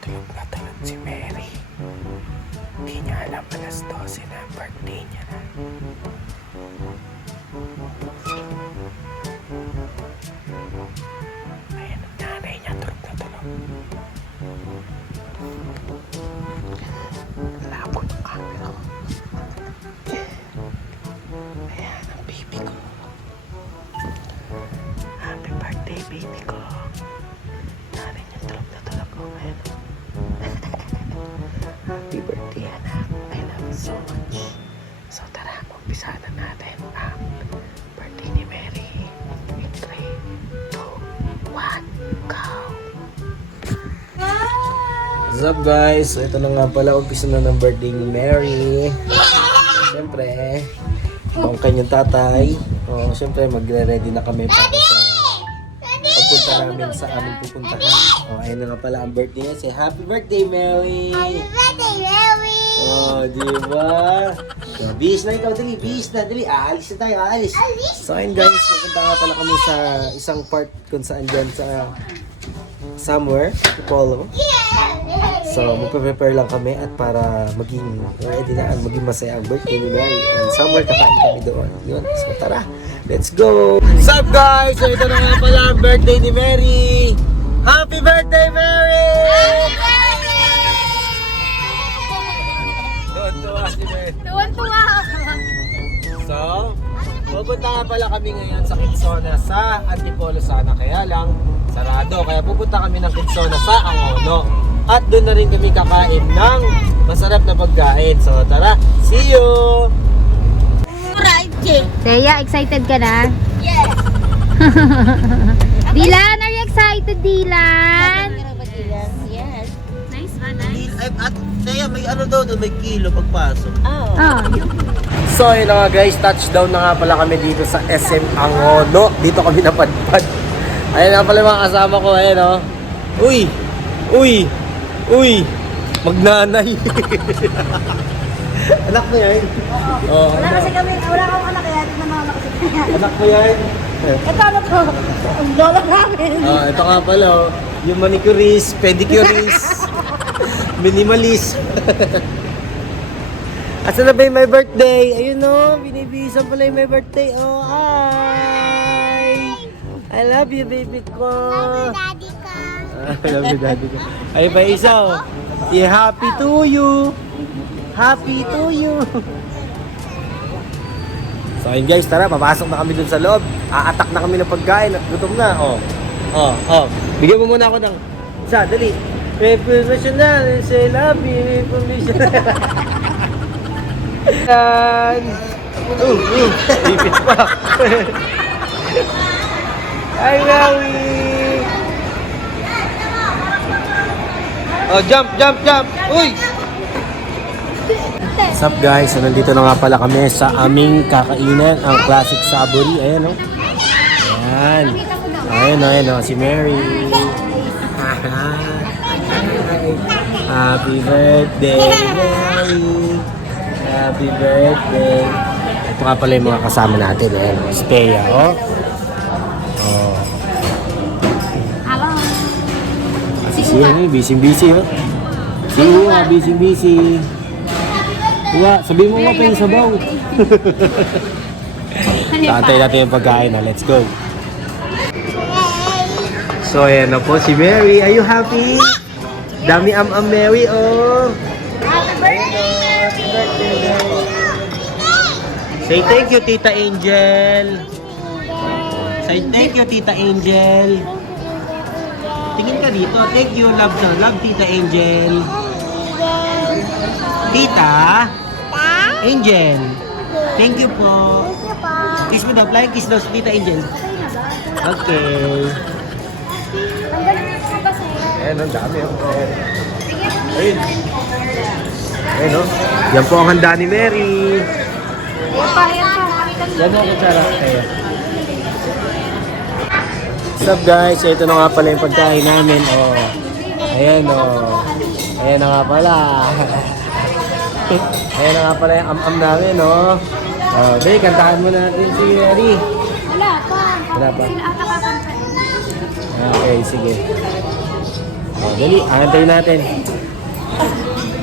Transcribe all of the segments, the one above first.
Tulog na tulog si Mary. Hindi niya alam alas 12 na birthday niya na. Ayan ang nanay niya, tulog na tulog. Labo ng camera ko. Ayan ang baby ko. Happy birthday, baby ko. Nanay niya, tulog na tulog ko. Ayan. Happy birthday, anak. I love you so much. So tara, umpisa na natin ang birthday ni Mary. In 3, 2, 1, go! What's up guys? So ito na nga pala, umpisa na ng birthday ni Mary. Siyempre, ang kanyang tatay. Siyempre, magre-ready na kami para sa pagpunta namin sa aming pupuntahan. Ayun na nga pala ang birthday niya. Say, happy birthday, Mary! Happy birthday, Mary! Diba? So, bis na ikaw, dali, bis na, dali. Aalis na tayo, aalis. So, ayun guys, magpunta nga pala kami sa isang part kung saan dyan sa somewhere, Polo. So, magpe-prepare lang kami at para maging ready na, maging masaya ang birthday ni Mary. And somewhere kakain kami doon. Yun, so tara, let's go! What's up guys? So, ito na nga pala ang birthday ni Mary! Happy birthday, Mary! Tuwan-tuwa si Mary. Tuwan-tuwa! So, pupunta nga pala kami ngayon sa Quezona sa Antipolo sana. Kaya lang, sarado. Kaya pupunta kami ng Quezona sa Angono. At doon na rin kami kakain ng masarap na pagkain. So, tara, see you! Right, Jay. Teya, excited ka na? Yes! Dylan, are you excited, Dylan? Yes. Nice ba, nice? At kaya may ano daw doon, may kilo pagpasok. Oh. Oh, So, yun na nga guys, touchdown na nga pala kami dito sa SM Angono. Dito kami napadpad. Ayun na pala yung mga kasama ko, ayun o. Uy! Uy! Uy! Magnanay! Anak mo yan? Oo. Wala kasi kami, wala akong anak kaya hindi naman ako kasi kanya. Anak mo yan? Ito ano to? Ang lola namin. Ito nga pala oh. Yung manicurist, pedicurist, minimalist. Asa na ba yung my birthday? Ayun o, binibisan pala yung my birthday. Oh, hi! I love you, baby ko. Daddy ka. I love you, daddy ko. Ay, pa isa oh. Yeah, happy to you. Happy to you. So ayun guys, tara, papasok na kami dun sa loob. Aatak na kami ng pagkain at gutom na. Oh. Bigyan mo muna ako ng isa, dali. May permission na, say love you, may permission na. Yan. Lipit pa. Hi, Maui. Oh, jump. Uy! What's up guys? So, nandito na nga pala kami sa aming kakainan, ang classic saburi. Ayan o. Ayan o, si Mary. Happy birthday, Mary. Happy birthday. Ito nga pala yung mga kasama natin. Ayan o, si Thea o. Si Siya, busy o. Si Uwa, busy. Uwa, sabihin mo nga pa yung sabaw. Taantay natin yung pagkain na. Let's go. So, ayan na po si Mary. Are you happy? Dami Mary, oh. Happy birthday! Say thank you, Tita Angel. Say thank you, Tita Angel. Tingin ka dito. Thank you, love Tita Angel. Tita Angel. Thank you po. Kiss mo daw. Flying kiss daw si Tita Angel. Okay. Ayan, ang dami. Ayun. Ayun, oh. Yan po ang handa ni Mary. Yan mo, kutsara. Ayan. What's up guys? Ito na nga pala yung pagkain namin. Oh. Ayan, oh. Ayan na nga pala. Ayan na nga pala yung am-am namin, oh. Oh, Bey, kantahan mo na natin si Mary. Wala pa. Wala pa? Sila ata kakanta. Okay, sige. Oh, dali, aantayin natin.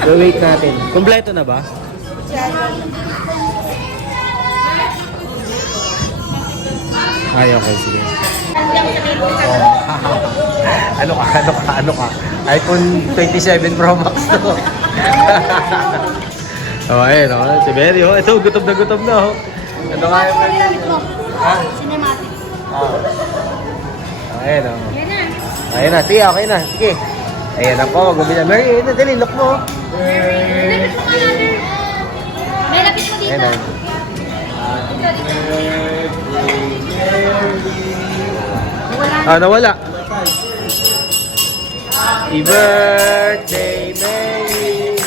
So, wait natin. Kompleto na ba? Ay, okay, sige. Ano ka? iPhone 27 Pro Max to. Oh, ayun, oh. Si Mary, oh. Ito, gutom na, oh. Ano nga yung... Ha? Cinematic. Oh. Ayun, oh. Yan na. Ayun na, sige, okay na. Sige. Ayan na po, gumila. Mary, ayun na, dali, look mo. Lapit mo ka na, May lapit mo dito. Ayun na. Ah, nawala. Happy birthday, Mary.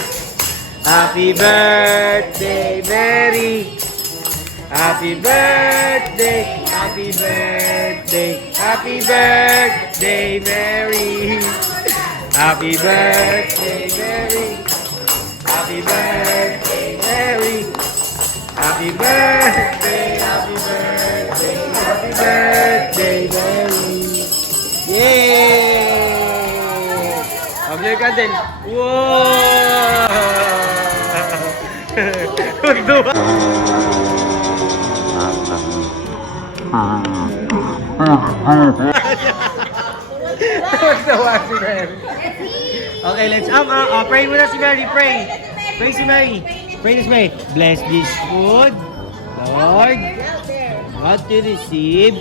Happy birthday, Mary. Happy birthday, happy birthday, happy birthday, Mary. Happy birthday, Mary. Happy birthday, Mary. Happy birthday, happy birthday, happy birthday, Mary. Yay! Pablik ka din. Wow! Dua. Nagtawa si Mary. Okay, let's pray muna si Mary, pray. Pray si Mary. Pray this Mary. Bless this food, Lord. What to receive,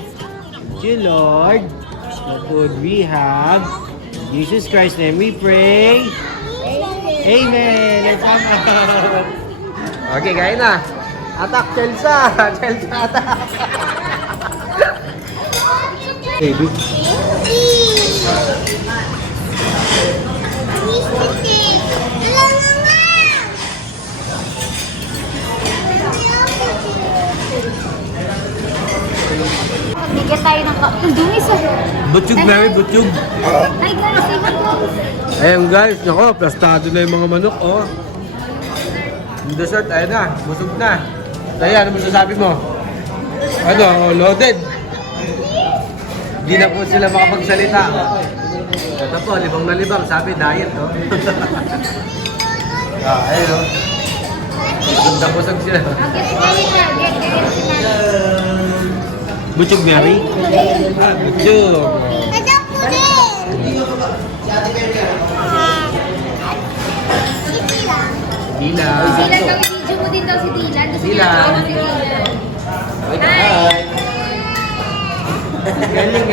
you Lord. The food we have. In Jesus Christ's name we pray. Amen. Let's Okay, kaya na. Attack, Chelsea. Chelsea, attack. Baby. Bigyan tayo ng dungis ah. Butchug, Mary, butchug. Ay guys, iwan mo. Ayan guys, nako, plastado na yung mga manok, oh. Yung dessert, ayun na, busog na. Kaya, ano masasabi mo? Ano, oh, loaded. Hindi na po sila makapagsalita. Ito po, libang na libang, sabi, diet, oh. Ayun, oh. Busog na busog sila. Butchug, Mary? Butchug. Ada puding. Dilan. Dilan, kami-video mo din daw si Dilan. Gusto niya Dilan. ako si Dilan. Hi. Galing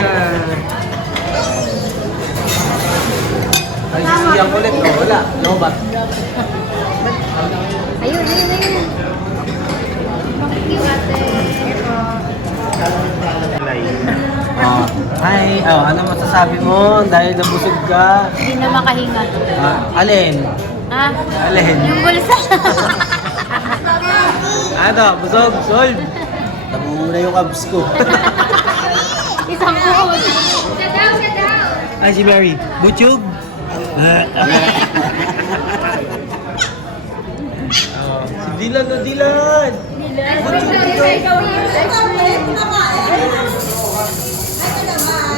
Ay, sisiyang ulit. Oh, wala. Lobat. Ayun. Thank you, ate. Hi. Oh, ano masasabi mo dahil nabusog ka? Hindi na makahinga. Alin? Ah, Alin? yung bulsa. Ano? Busog? Solve? Nabuo na yung abs ko. Isang buod. Siya daw. Ay, si Mary. Butchug? Si Dylan na Dylan!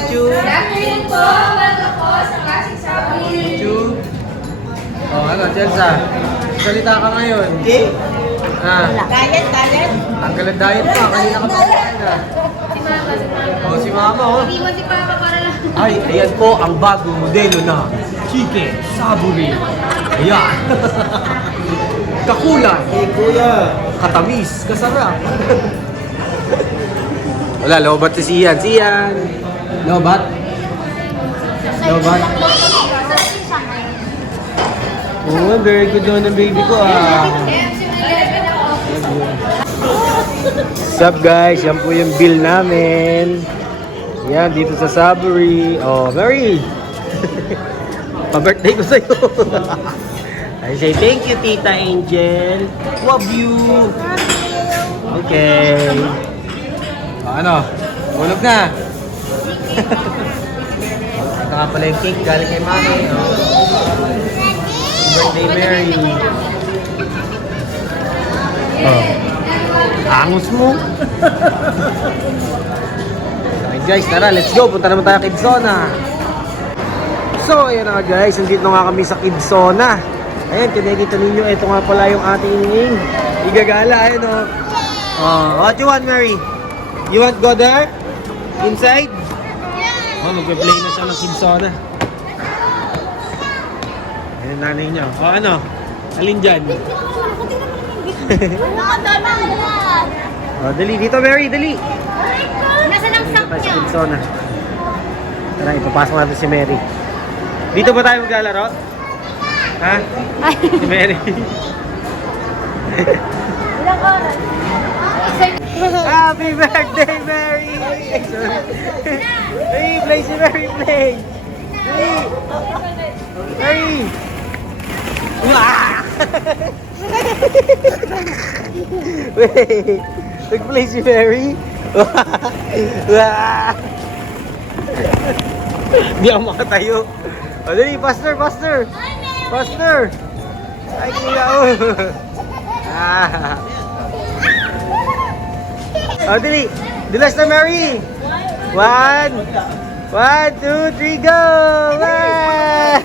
Butchug! Afternoon po, welcome po sa Classic Sabi. Butchug! Oh, ano, Chelsea? Salita ka ngayon. Diet. Ang galit diet pa. Kanina ka pa kumain na. Oh, si Mama, oh. Iwan si Papa para lang. Ay, ayan po ang bagong modelo na Chicken Saburi. Ayan. Kakulay. Hey, kuya. Katamis. Kasarap. Wala, lobat si Ian. Si Ian. Lobat? Lobat? Oo, very good naman ang baby ko, What's up guys? Yan po yung bill namin. Yan, dito sa Saburi. Oh, Mary! Pa-birthday ko sa'yo. I say thank you, Tita Angel. Love you. Okay. Oh, ano? Tulog na. Ito nga pala yung cake galing kay Mami. Oh. Birthday, Mary. Oh. Angus mo. Okay guys, tara, let's go. Punta naman tayo Kidsona. So, ayan na nga guys. Nandito nga kami sa Kidsona. Ayan, kinakita ninyo. Ito nga pala yung ating igagala. Ayan o. What you want, Mary? You want go there? Inside? Oh, magpe-play na siya ng Kidsona. Ayan, nanay niya. O ano? Alin dyan? Oh, dali. Dito, Mary. Dali. Nasaan ang Dito sock tayo sa niya? Kidsona. Tara, ipapasok natin si Mary. Dito ba tayo maglalaro? Ha? Si Mary. Ilang oras? Happy birthday, Mary! Hey, play si Mary, play! Hey! Mary! Ah! Wait! Nag-play si Mary? Ah! Hindi ako makatayo. O, dali, faster, faster! Faster! Ay, kuya, oh! Ah! O, dali! Dulas na, Mary! 1, 2, 3, go! Ah!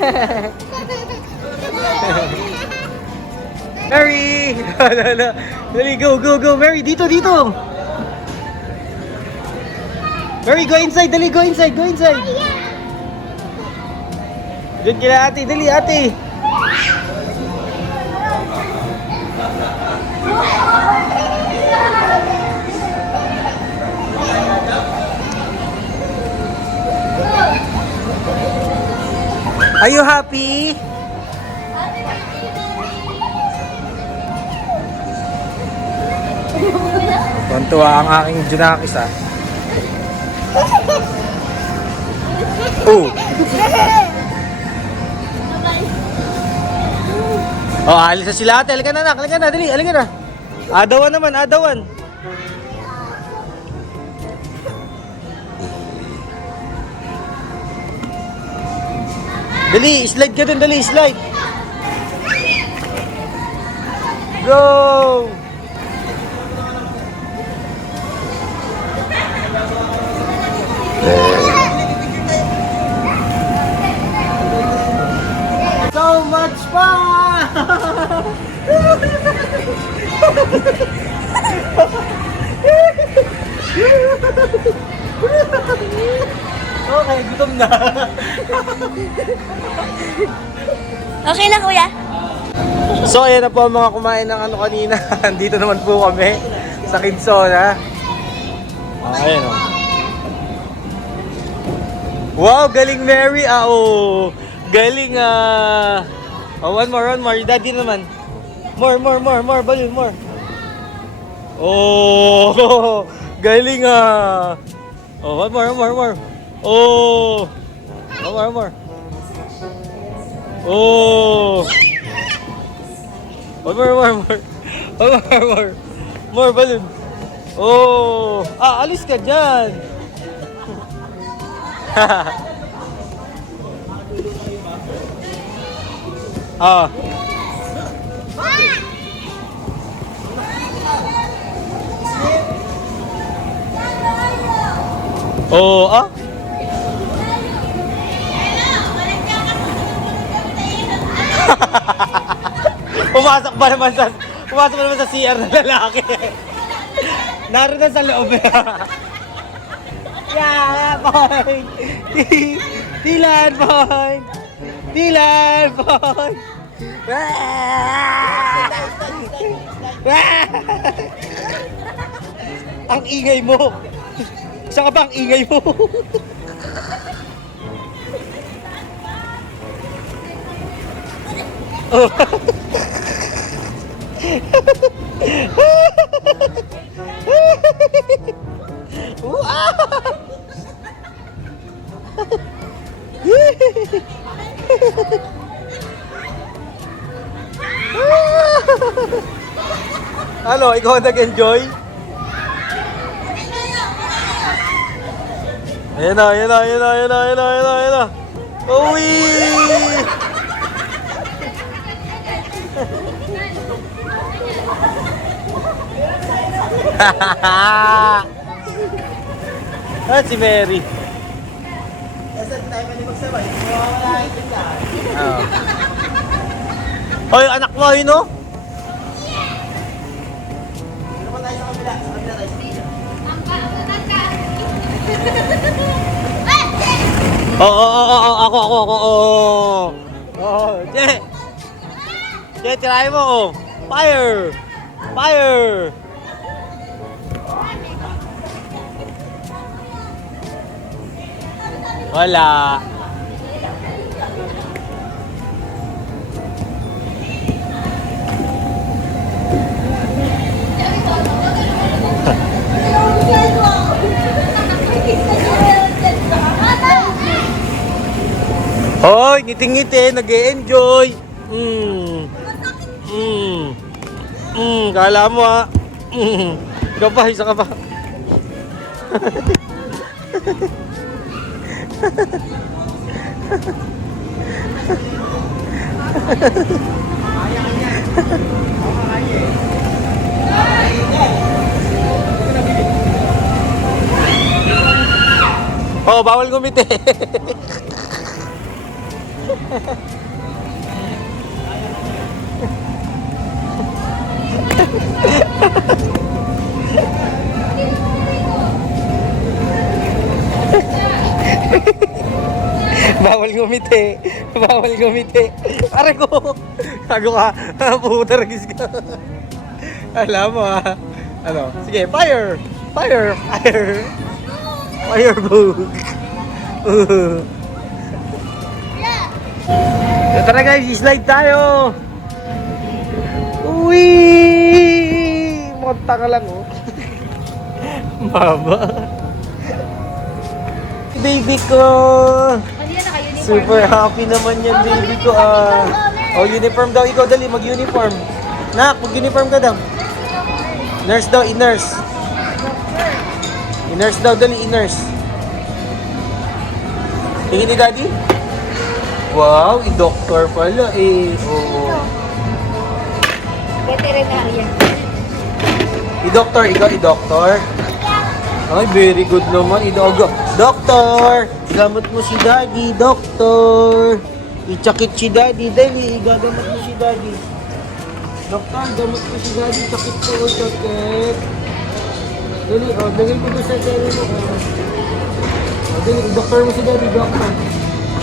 Mary! Dali, go, go, go! Mary, dito, dito! Mary, go inside! Dali, go inside! Go inside! Doon kila ate! Dali, ate! Are you happy? Tuntua ang aking Junakis ah. Oh. Oh, alis na sila ate. Halika na, nak. Halika na, dali. Halika na. Adawan naman, adawan. Dali, slide ka dun, dali, slide. Go! So much fun! Okay, gutom na. Okay na, kuya? So ayan na po ang mga kumain ng ano kanina. Dito naman po kami sa Kidsona. Ayan o. Wow, galing Mary. Oh. Galing Oh, one more. Daddy naman. More, balloon, more. Oh, galing Oh, one more. Oh. One more. Oh. One more. More balloon. Oh. Alis ka dyan. Oh, Pumasok ba naman sa CR na lalaki? Naroon na sa loob. Yeah, boy! Dilan, boy! Ang ingay mo! Saan ka ba ang ingay mo? Oh. Ano, ikaw nag-enjoy? Ayan na. Uwi! Ah, si Mary. Kasi tayo ka magsabay. Mawawala ito ka. Hoy, anak mo, yun oh. Ano pa tayo sa kabila? Sa kabila tayo. Ako. Je. Je, tirahin mo, oh. Fire. Wala. Hoy, ngiting-ngiti, nag-e-enjoy. Kala mo ah. Ikaw pa, isa ka pa. Oh, bawal gumiti. Bawal gumiti. Aray ko. Gago ka. Putaragis ka. Alam mo ha. Ano? Sige, fire. Firebug. Tara guys, slide tayo. Uy! Monta ka lang oh. Mama. Baby ko. Super happy naman yan, baby ko ah. Oh, uniform daw. Ikaw dali, mag-uniform. Nak, mag-uniform ka daw. Nurse daw, i-nurse. I-nurse daw, dali, i-nurse. Tingin ni daddy? Wow, i-doctor pala eh. Oo. Veterinarian. I-doctor, ikaw i-doctor. Ay, very good naman. Doctor! Gamot mo si daddy, doctor! I-chakit si daddy, dali. Gagamot mo si daddy. Doktor, gamot mo si daddy. Chakit ko, chakit. Dali, oh, dali ko doon sa tele mo. Oh, dali, i-doctor mo si daddy, doctor.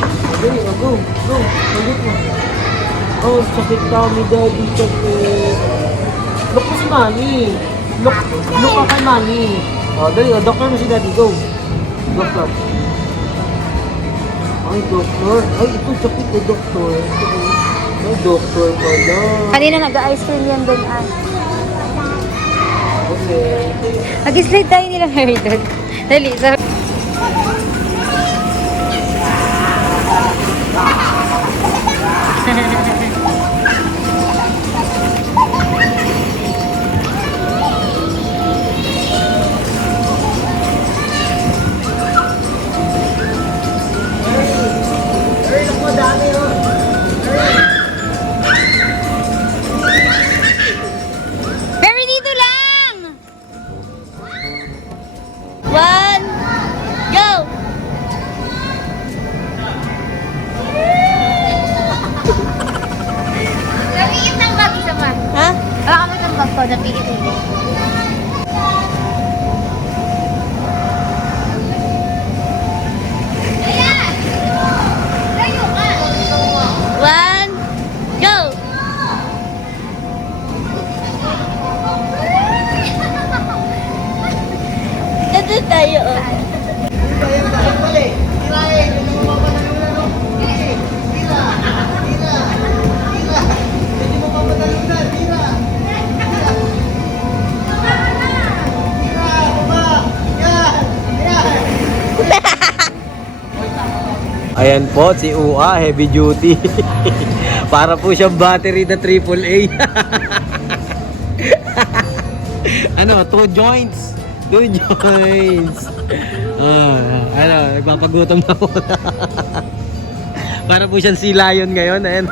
Oh, dali, oh, go. Malit mo. Oh, sakit ka ni daddy, sakit. Look mo si mami. Look ka kay mami. Oh, dali, oh, doctor mo si daddy, go. Doctor. Ay, doctor. Ay, ito, sakit eh, doctor. Ay, doctor pala. Kanina nag-ice cream yan doon ah. Okay. Mag-slide tayo nila Mary doon. Dali, so... Mary, dito lang! 1, go! Napikit ng bag isa pa. Ha? Baka mo itong bag ko, napikit ulit. One, go! Dito tayo, oh. Ayan po, si Ua, heavy duty. Para po siyang battery na AAA. Ano, 2 joints. Ano, nagpapagutom na po. Para po siyang sea lion ngayon. Ayan.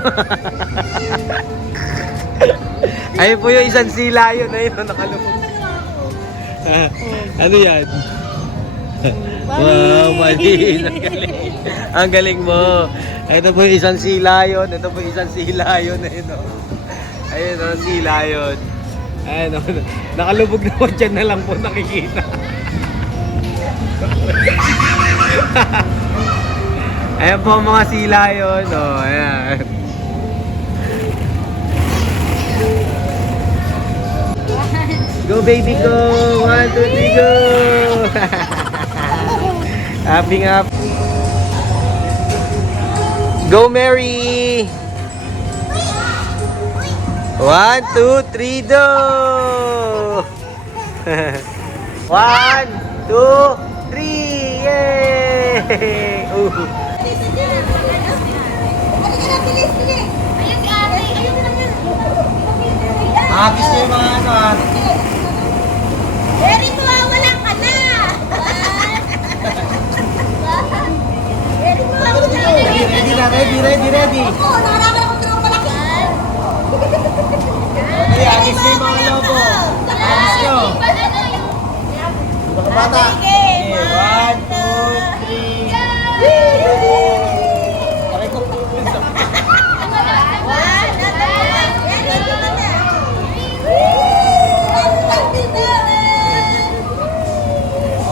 Ayun po yung isang sea lion. Ayun, nakalubog. Ano yan? Wow, mali. Ang galing. Ang galing mo. Ito po yung isang sea lion. Ito po yung isang sea lion. Ayun o. Ayun o, sea lion. Ayun o. Nakalubog naman dyan na lang po nakikita. Ayan po ang mga sea lion. O, ayan. Go baby go! 1, 2, 3, go! Happy up. Go Mary! 1, 2, 3, go! 1, 2, 3! Yay! Agis niyo yung mga ano ah. Very mawawala ka na! Very mawawala ka na! Ready na, ready. Oo, naharapan ako ng malaki. Okay, agis niyo yung mga lobo. Agis niyo. Mga bata. Okay, 1, 2, 3. Aray ko.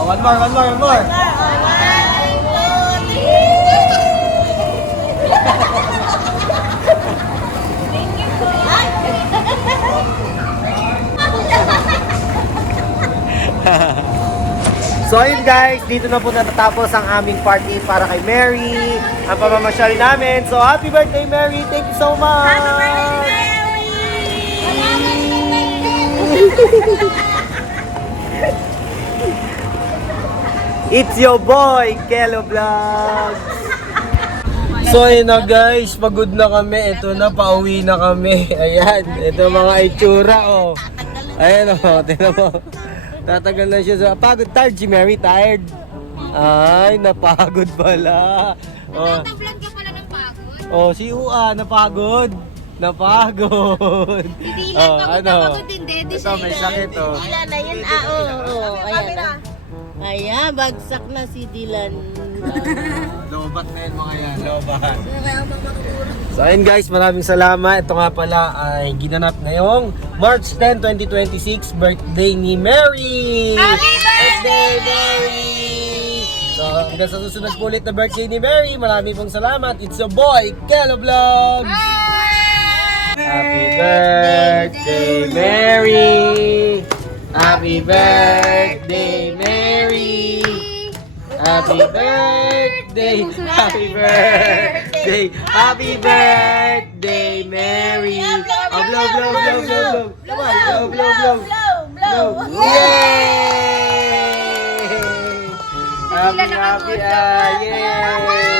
Oh, one more. So ayun guys, dito na po natatapos ang aming party para kay Mary. Ang pamamasyal namin. So happy birthday Mary! Thank you so much! It's your boy, Kelo Vlogs! So ayun na guys, pagod na kami. Ito na, pauwi na kami. Ayan, ito mga itsura oh. Ayan oh, tignan mo. Tatagal na siya sa... Pagod, tired si Mary, tired. Ay, napagod pala. Oh, Nagtatablan ka pala ng pagod. oh si Ua, napagod. Napagod. Si Dylan, pagod na pagod din. Daddy Ito, may sakit oh. Dylan na yun. Oo. Ayan. Ayan, bagsak na si Dylan. Lobat na yun mga yan, lobat. So ayun guys, maraming salamat. Ito nga pala ay ginanap ngayong March 10, 2026, birthday ni Mary! Happy birthday, Mary! So hanggang sa susunod po ulit na birthday ni Mary, maraming pong salamat. It's your boy, Kelo Vlogs! Happy birthday, Mary! Happy birthday, Mary! Happy birthday! Happy birthday! Happy birthday, Mary! Oh, blow, blow, blow, blow, blow! Blow, blow, blow! Blow! Yay! Happy, happy, yay!